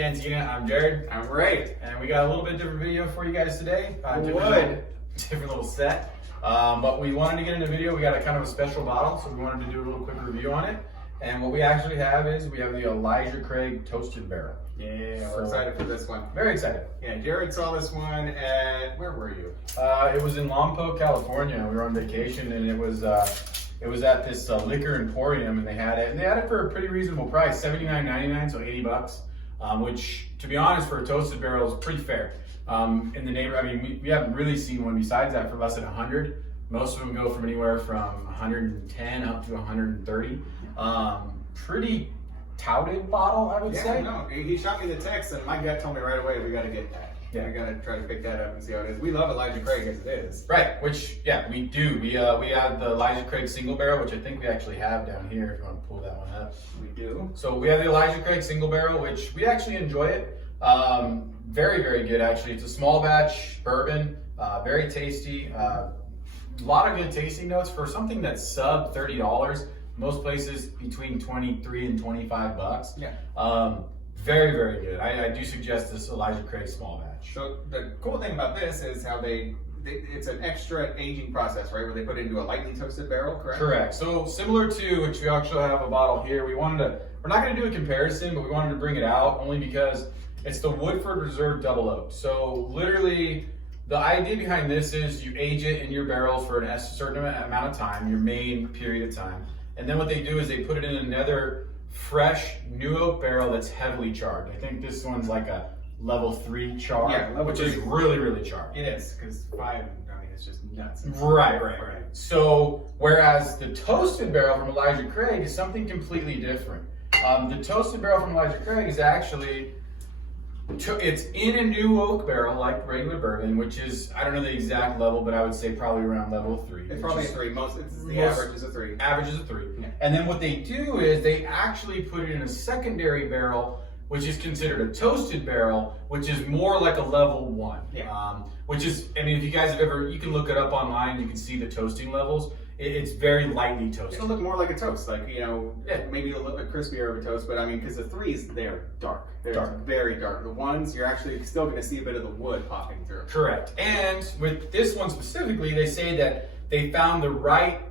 Cantina. I'm Jared. I'm Ray. And we got a little bit different video for you guys today. Different little set. But we wanted to get in the video. We got a kind of a special bottle, so we wanted to do a little quick review on it. And what we actually have is we have the Elijah Craig Toasted Barrel. Yeah, we're excited for this one. Very excited. Yeah, Jared saw this one at, where were you? It was in Lompoc, California. We were on vacation, and it was at this liquor emporium, and they had it. And they had it for a pretty reasonable price, $79.99, so $80. Which, to be honest, for a toasted barrel is pretty fair. In the neighborhood, I mean, we haven't really seen one besides that for less than 100. Most of them go from anywhere from 110 up to 130. Pretty touted bottle, I would say. No, he shot me the text, and my gut told me right away we got to get that. Yeah, we got to try to pick that up and see how it is. We love Elijah Craig as it is. Right, which we do. We have the Elijah Craig single barrel, which I think we actually have down here. If you want to pull that one up, we do. So we have the Elijah Craig single barrel, which we actually enjoy it. Very, very good actually. It's a small batch bourbon, very tasty. A lot of good tasting notes for something that's sub $30. Most places between 23 and 25 bucks. Yeah. Very, very good. I do suggest this Elijah Craig small batch. So the cool thing about this is how it's an extra aging process, right? Where they put it into a lightly toasted barrel, correct? Correct. So similar to, which we actually have a bottle here, we're not going to do a comparison, but we wanted to bring it out only because it's the Woodford Reserve Double Oak. So literally, the idea behind this is you age it in your barrels for a certain amount of time, your main period of time. And then what they do is they put it in another fresh new oak barrel that's heavily charred. I think this one's like a level 3 char, which is really, really charred. It is, because 5, I mean, it's just nuts. Right. So, whereas the toasted barrel from Elijah Craig is something completely different. The toasted barrel from Elijah Craig is actually, it's in a new oak barrel like regular bourbon, which is, I don't know the exact level, but I would say probably around level 3. It's probably a 3. The average is a 3. Average is a 3. Yeah. And then what they do is they actually put it in a secondary barrel, which is considered a toasted barrel, which is more like a level 1. Yeah. Which is, I mean, if you guys have ever, you can look it up online, you can see the toasting levels. It's very lightly toasted. It'll look more like a toast, like, maybe a little bit crispier of a toast, but I mean, because the 3s, they're dark. They're very dark. The 1s, you're actually still going to see a bit of the wood popping through. Correct. And with this one specifically, they say that they found the right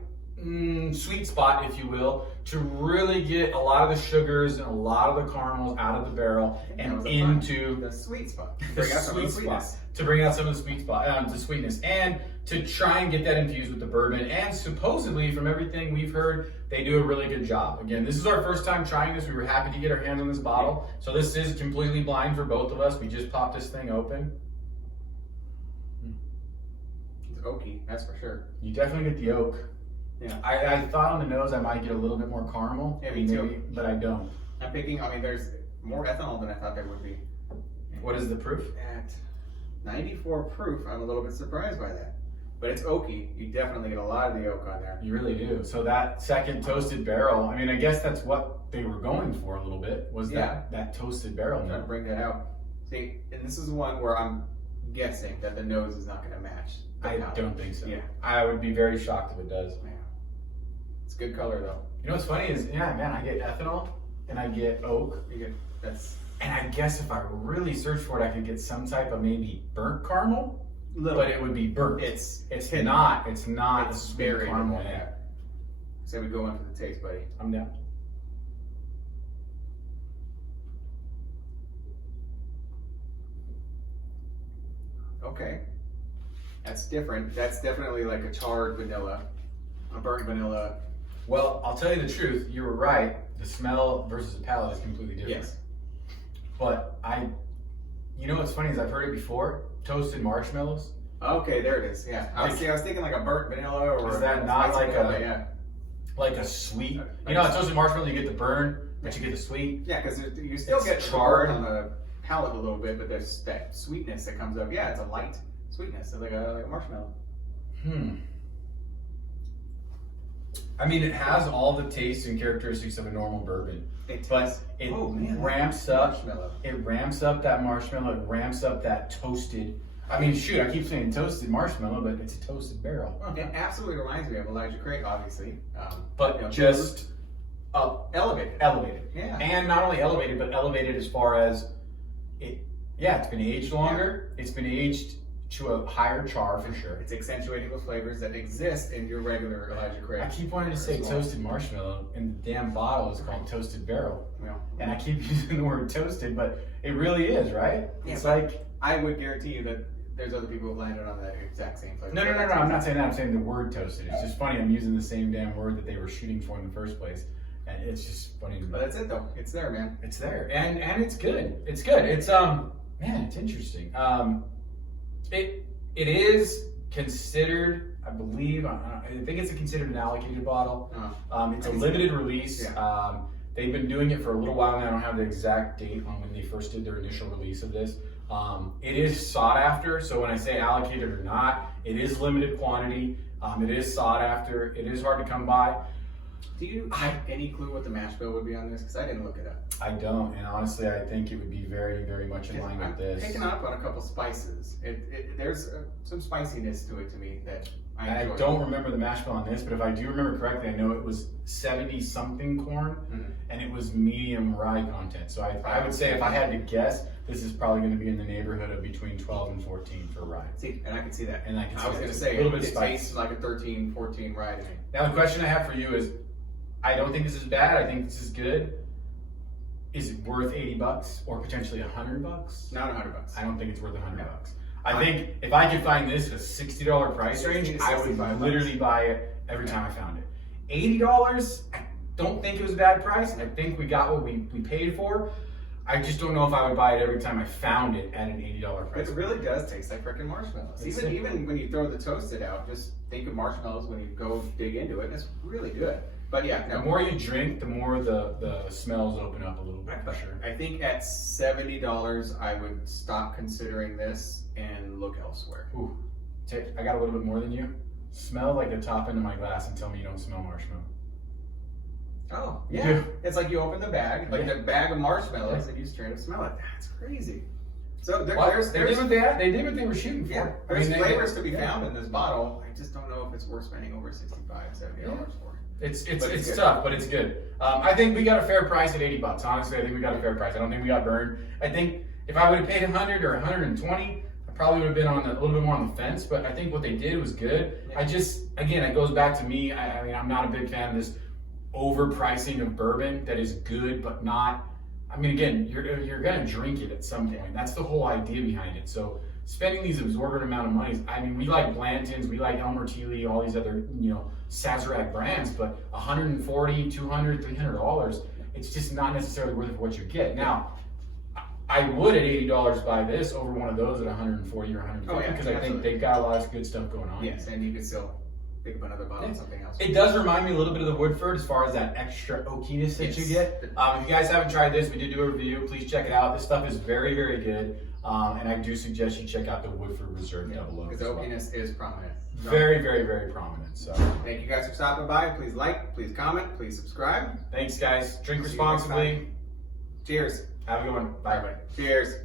sweet spot, if you will, to really get a lot of the sugars and a lot of the caramels out of the barrel and into the sweet spot. To bring out some of the sweetness, and to try and get that infused with the bourbon. And supposedly, from everything we've heard, they do a really good job. Again, this is our first time trying this. We were happy to get our hands on this bottle. So this is completely blind for both of us. We just popped this thing open. It's oaky, that's for sure. You definitely get the oak. Yeah. I thought on the nose I might get a little bit more caramel. Yeah, me too. But I don't. I'm picking, I mean, there's more ethanol than I thought there would be. What is the proof? At 94 proof, I'm a little bit surprised by that. But it's oaky. You definitely get a lot of the oak on there. You really do. So that second toasted barrel, I mean, I guess that's what they were going for a little bit, was that toasted barrel. I'm trying to bring that out. See, and this is one where I'm guessing that the nose is not going to match. I don't think so. Yeah. I would be very shocked if it does. Yeah. It's good color though. You know what's funny is, I get ethanol and I get oak. And I guess if I really search for it, I could get some type of maybe burnt caramel. But it would be burnt. It's not very caramel. Yeah. So we go in for the taste, buddy. I'm down. Okay. That's different. That's definitely like a charred vanilla, a burnt vanilla. Well, I'll tell you the truth. You were right. The smell versus the palate is completely different. Yes. But you know what's funny is I've heard it before. Toasted marshmallows. Okay, there it is. Yeah. I was thinking like a burnt vanilla or. Is that not like vanilla, like a sweet? You know, a toasted marshmallow, you get the burn, but you get the sweet. Yeah, because you still get charred on the palate a little bit, but there's that sweetness that comes up. Yeah, it's a light sweetness, like a marshmallow. I mean, it has all the taste and characteristics of a normal bourbon, but it ramps up. Marshmallow. It ramps up that marshmallow. It ramps up that toasted. I mean, shoot, I keep saying toasted marshmallow, but it's a toasted barrel. It absolutely reminds me of Elijah Craig, obviously, but just elevated. Elevated. Yeah. And not only elevated, but elevated as far as it's been aged longer. It's been aged to a higher char for sure. It's accentuating the flavors that exist in your regular Elijah Craig. I keep wanting to say toasted marshmallow, and the damn bottle is called toasted barrel. Yeah. And I keep using the word toasted, but it really is, right? Yeah, it's like I would guarantee you that there's other people who've landed on that exact same flavor. no. I'm not saying that. I'm saying the word toasted. It's just funny. I'm using the same damn word that they were shooting for in the first place, and it's just funny to me. But that's it though. It's there, man. It's there, and it's good. It's good. It's man, it's interesting. It is considered, I believe, I think it's considered an allocated bottle. It's a limited release. Yeah. They've been doing it for a little while now. I don't have the exact date on when they first did their initial release of this. It is sought after, so when I say allocated or not, it is limited quantity. It is sought after. It is hard to come by. Do you have any clue what the mash bill would be on this? Because I didn't look it up. I don't, and honestly, I think it would be very, very much in line with this. Picking up on a couple spices. There's some spiciness to it to me that I enjoy. I don't remember the mash bill on this, but if I do remember correctly, I know it was 70-something corn, and it was medium rye content. So I would say if I had to guess, this is probably going to be in the neighborhood of between 12 and 14 for rye. See, and I can see that. And I was going to say, a little bit it tastes like a 13, 14 rye to me. Now the question I have for you is, I don't think this is bad. I think this is good. Is it worth $80 or potentially $100? Not $100. I don't think it's worth $100. I think if I could find this at a $60 price range, I would literally buy it every time I found it. $80, I don't think it was a bad price. I think we got what we paid for. I just don't know if I would buy it every time I found it at an $80 price. It really does taste like freaking marshmallows. Even when you throw the toasted out, just think of marshmallows when you go dig into it, and it's really good. But yeah, the more you drink, the more the smells open up a little bit for sure. I think at $70, I would stop considering this and look elsewhere. Ooh, I got a little bit more than you. Smell like the top end of my glass and tell me you don't smell marshmallow. Oh, yeah. It's like you open the bag, like the bag of marshmallows, and you straight up smell it. That's crazy. So they did what they were shooting for. Yeah, there's flavors to be found in this bottle. I just don't know if it's worth spending over $65, $70 for. It's tough, but it's good. I think we got a fair price at $80. Honestly, I think we got a fair price. I don't think we got burned. I think if I would have paid $100 or $120, I probably would have been a little bit more on the fence. But I think what they did was good. Yeah. Again, it goes back to me. I mean, I'm not a big fan of this overpricing of bourbon that is good, but not. I mean, again, you're gonna drink it at some point. That's the whole idea behind it. So spending these absorbent amount of money, I mean, we like Blanton's, we like Elmer Teely, all these other, Sazerac brands, but $140, $200, $300, it's just not necessarily worth it for what you get. Now, I would at $80 buy this over one of those at $140 or $150 because I think they've got a lot of good stuff going on. Yes, and you could still pick up another bottle of something else. It does remind me a little bit of the Woodford as far as that extra oakiness that you get. If you guys haven't tried this, we did do a review. Please check it out. This stuff is very, very good. And I do suggest you check out the Woodford Reserve Double Oak. Because oakiness is prominent. Very, very, very prominent. So thank you guys for stopping by. Please like, please comment, please subscribe. Thanks, guys. Drink responsibly. Cheers. Have a good one. Bye. Cheers.